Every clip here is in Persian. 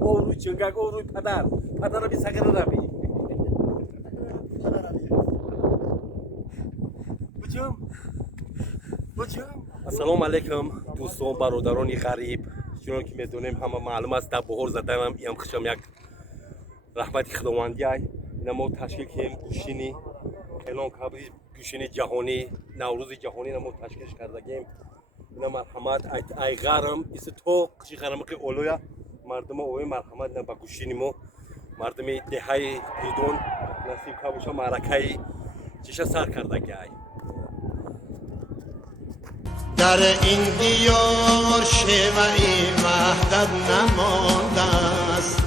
او روی چنگک او روی پدر پدر بی سگر ربی السلام علیکم دوستان برادران غریب چون که میدونیم همه معلوم است در بهار زدنم ام خشم یک رحمت خداوندی ای نمو تشکیل کردیم گوشینی اعلان کردیم گوشینی جهانی نوروز جهانی نمو تشکیل کردیم اینا مرحمت ای غرم ایس تو قشی غرم که اولویا مردم اوی مرحمت نه با گوشینی مو مردم دههای بدون نصیب کابوشا معرکه چیشه سر کرده که ای در این دیار شیوهی وحدت نمانده است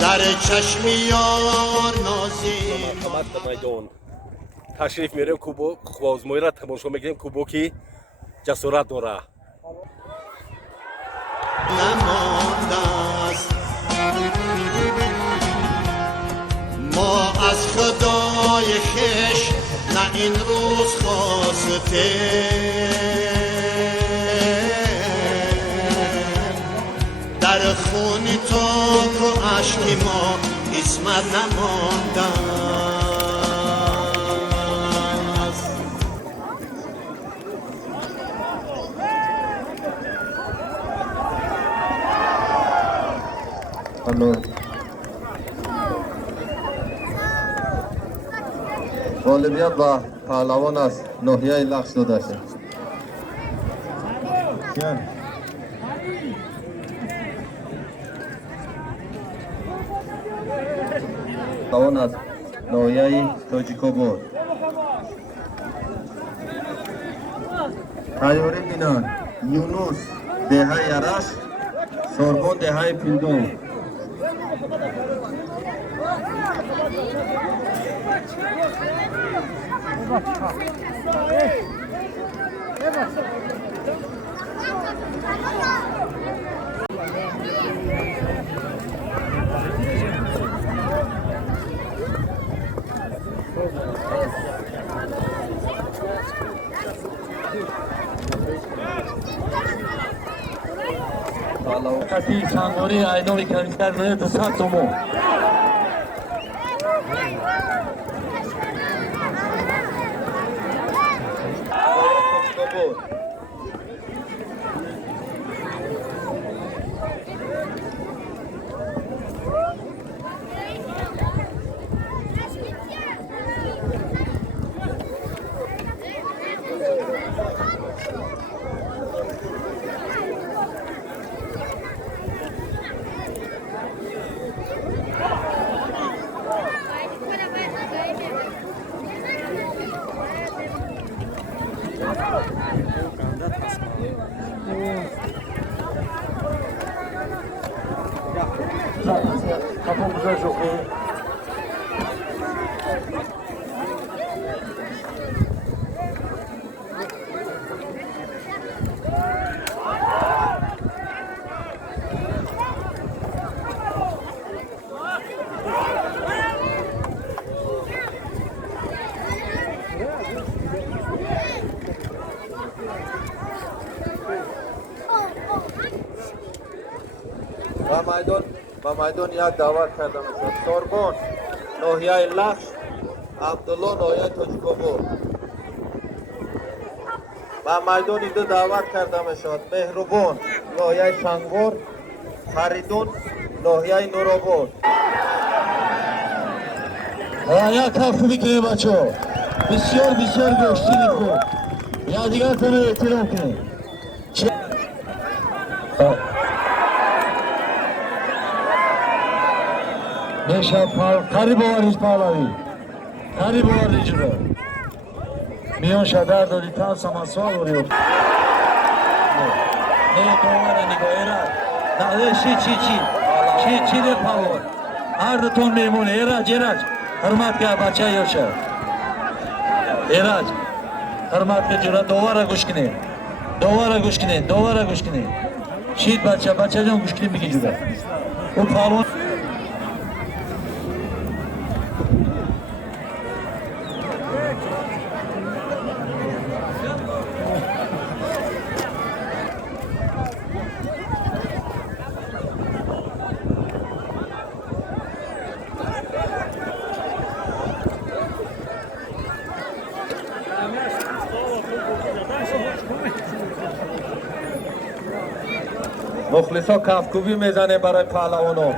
در چشم یار نازی مرحمت میدان تشریف میریم کوبو خوازموی را تماشا میگیریم کوبو که جسارت داره نمانده است ما از خدای خش نه این روز خواسته در خون تو و عشق ما اسمت نمانده است الو غالبیت و پهلوان از ناحیه لخش داده شد پهلوان از ناحیه تاجیک‌آباد تیاری بینن یونس دهه یرش ساربان دهه پیلدون کسی سنگاری ایداری کنیستر روی 200 تومون kapı güzel çok iyi. و میدان یک دعوت کرده میشد ساربان ناحیه لخش عبدالله ناحیه تاجیک‌آباد و میدان دو دعوت کرده میشد مهربان ناحیه سنگور فریدون ناحیه نورآباد یک هفته میکنه بچه ها بسیار بسیار گشتینی خوب یا دیگر تنه احترام کنه میشه قریب آوریش پالاوی قریب آوریش رو میان شدر داری تا سماسوال وری نه دواره نگاهی را داده چی ده پاور هر دوتون میمونه ایراج حرمت که بچه یوشه ایراج حرمت که جورا دواره گوش کنه شید بچه جان گوش کنی میگی جورا او پالون مخلصا کفکوبی میزنه برای پهلوانو.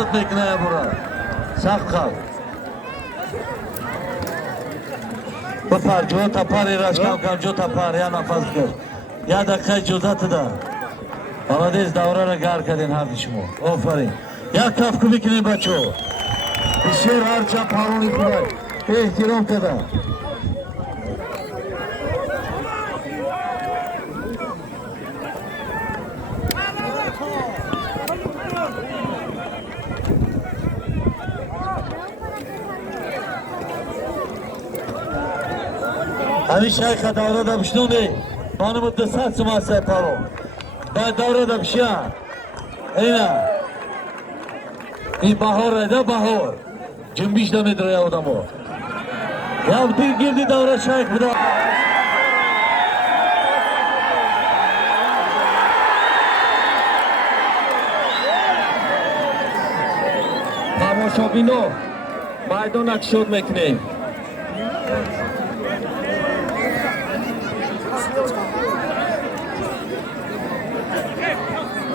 Sıt bekle bura. Saf kal. Bapar, jo tapar iraç kam jo tapar ya nafaz kır. Ya dakika cüzatı da. Baladiz davrara gar kadın her dişimo. Aferin. Ya kafku bikini baço. Bişer harca paroni kuray. İhtiram kada. همین شیخ دوره دا بشنونی بانم دستات سماسه پارو باید دوره دا بشیا اینا این بهار ده بهار جنبیش دا میدره آدمو یا دیر گردی دوره شیخ بدا تماشا بینو مایدانک شد میکنیم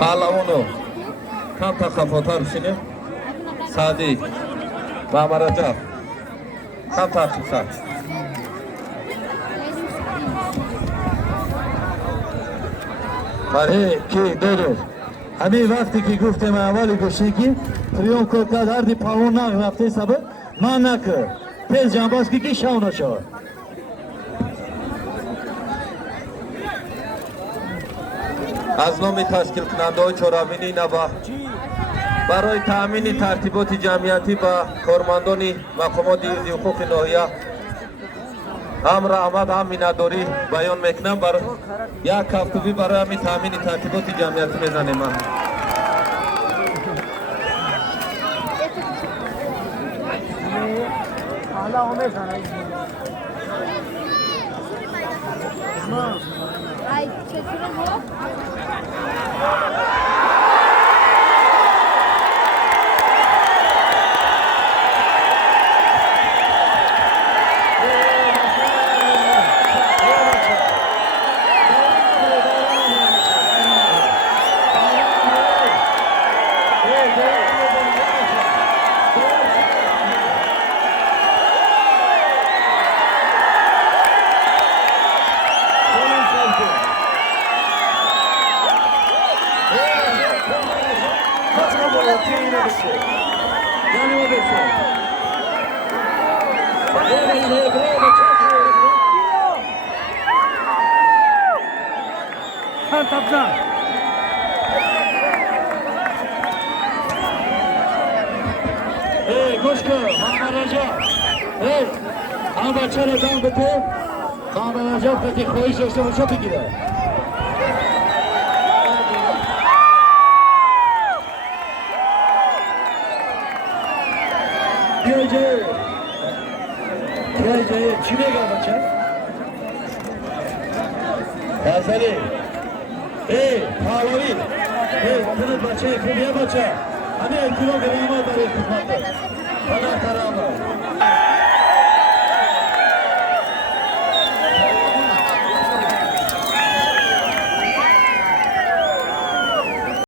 پهلوانو کم تخفاتر بشینیم سعدی محمد رجب کم تخفیفتر کی دو همین وقتی که گفتم اولی گوشنگی پریون کرد هردی پهلوان نق رفته سبب من نکر پیز جنباز که شاونه شد از نام تشکیل کننده های چورابینی نبا برای تأمین ترتیبات جمعیتی با کارمندان مقامات حفظ حقوق ناحیه هم رحمت هم مینداری بیان میکنم بر یک کفکوبی برای همین تأمین ترتیبات جمعیتی میزنیم. Ay, çekilir mi? گوش کن محمد رجب هم بچه رو دم بده محمد رجب که خواهیش داشته باشه بگیره بیای جایی چی بگم بچه؟ غزلی پهلوی تنت بچه خوبیه بچه همه احترام به رحمت برای خدمت بنا ترامه